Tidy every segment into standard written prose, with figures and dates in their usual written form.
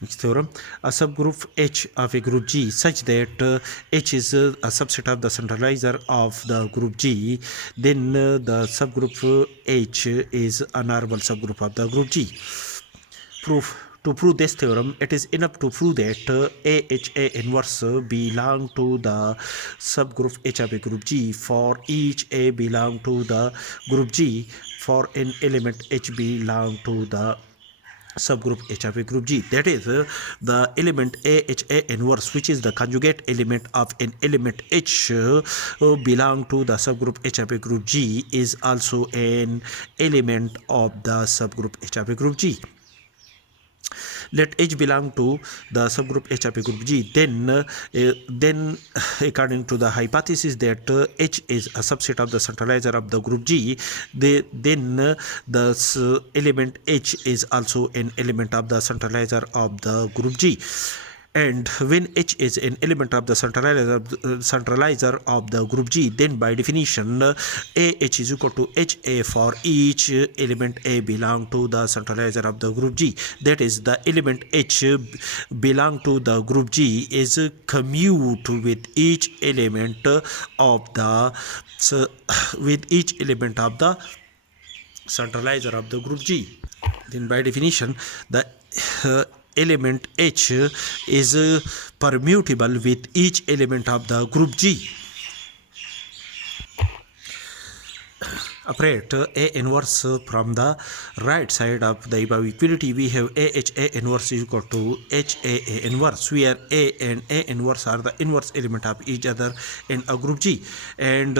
Next theorem, a subgroup H of a group G such that H is a subset of the centralizer of the group G, then the subgroup H is a normal subgroup of the group G. Proof. To prove this theorem, it is enough to prove that AHA inverse belong to the subgroup H of a group G for each A belong to the group G for an element H belong to the subgroup H of a group G. That is, the element AHA inverse, which is the conjugate element of an element H, belong to the subgroup H of a group G, is also an element of the subgroup H of a group G. Let H belong to the subgroup H of a group G. Then according to the hypothesis that H is a subset of the centralizer of the group G, then the element H is also an element of the centralizer of the group G. And when H is an element of the centralizer of the group G, then by definition AH is equal to HA for each element A belong to the centralizer of the group G. That is, the element H belong to the group G is commute with each element of the centralizer of the group G. Then by definition the element H is permutable with each element of the group G. Operate A inverse from the right side of the above equality. We have AHA inverse is equal to HAA inverse, where A and A inverse are the inverse element of each other in a group G. And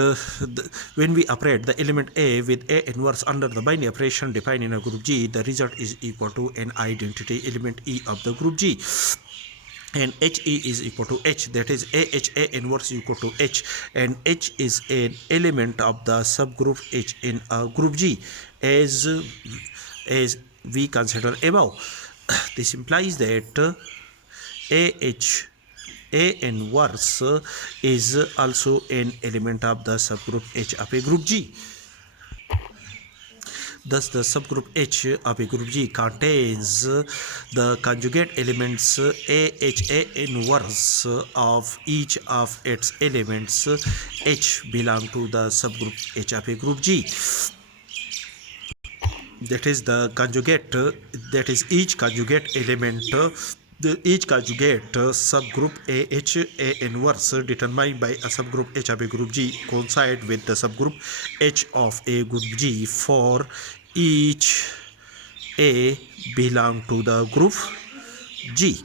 when we operate the element A with A inverse under the binary operation defined in a group G, the result is equal to an identity element E of the group G. And HE is equal to H, that is AHA inverse is equal to H, and H is an element of the subgroup H in a group G as we consider above. This implies that A inverse is also an element of the subgroup H of a group G. Thus, the subgroup H of a group G contains the conjugate elements AHA inverse of each of its elements H belong to the subgroup H of a group G. That is the conjugate, that is each conjugate element, each conjugate subgroup AHA inverse determined by a subgroup H of a group G coincide with the subgroup H of a group G for each A belong to the group G,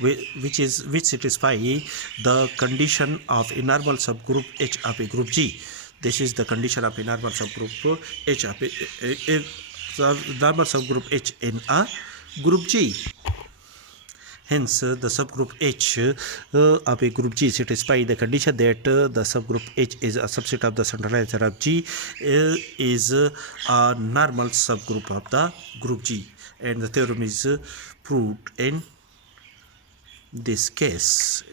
which satisfy the condition of a normal subgroup H of a group G. This is the condition of a normal subgroup H of a normal subgroup H in a group G. Hence, the subgroup H of a group G satisfy the condition that the subgroup H is a subset of the centralizer of G, is a normal subgroup of the group G, and the theorem is proved in this case.